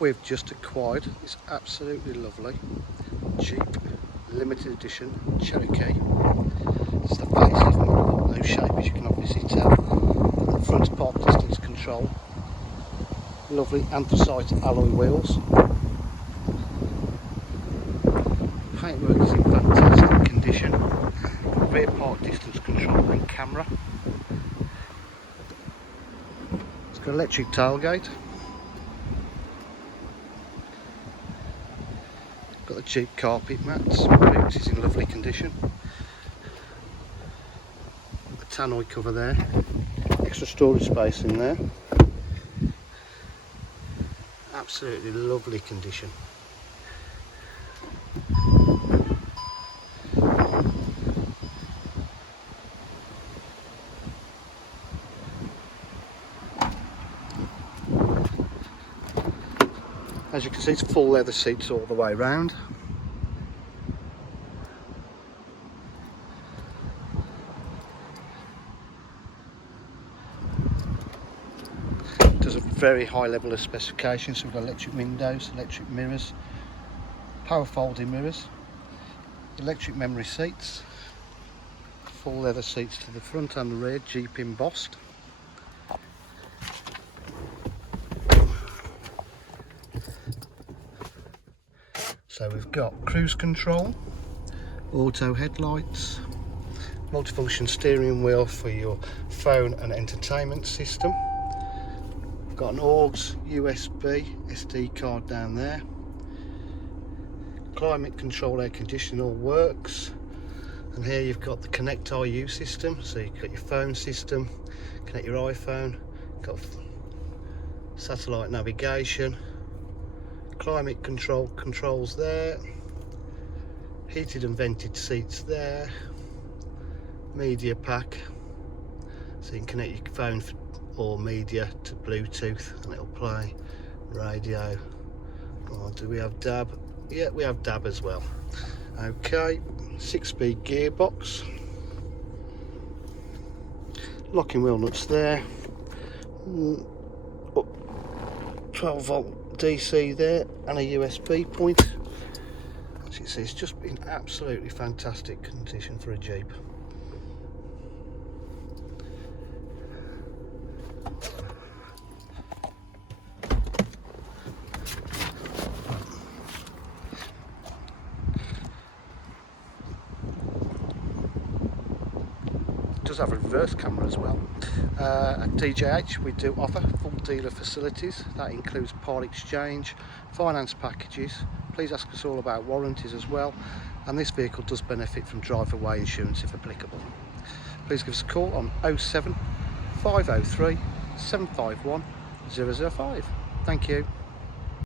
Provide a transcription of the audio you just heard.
we've just acquired this absolutely lovely Jeep limited edition Cherokee. It's the facelift model, no shape as you can obviously tell. The front park distance control, lovely anthracite alloy wheels. Paintwork is in fantastic condition. Rear park distance control and camera. It's got electric tailgate. Got the Jeep carpet mats, boot is in lovely condition. The tannoy cover there, extra storage space in there. Absolutely lovely condition. As you can see, it's full leather seats all the way round. Does a very high level of specification, so we've got electric windows, electric mirrors, power folding mirrors, electric memory seats, full leather seats to the front and the rear, Jeep embossed. So we've got cruise control, auto headlights, multifunction steering wheel for your phone and entertainment system. Got an AUX USB SD card down there. Climate control, air conditioning all works. And here you've got the Connect IU system, so you've got your phone system, connect your iPhone, got satellite navigation, climate control controls there, heated and vented seats there, media pack, so you can connect your phone or media to Bluetooth and it'll play radio. Oh, do we have DAB? Yeah, we have DAB as well. Okay, 6-speed gearbox, locking wheel nuts there, 12-volt DC there and a USB point. As you can see, it's just been absolutely fantastic condition for a Jeep. It does have a reverse camera as well. At DJH we do offer full dealer facilities. That includes part exchange, finance packages. Please ask us all about warranties as well, and this vehicle does benefit from drive away insurance if applicable. Please give us a call on 07 503 751 005. Thank you.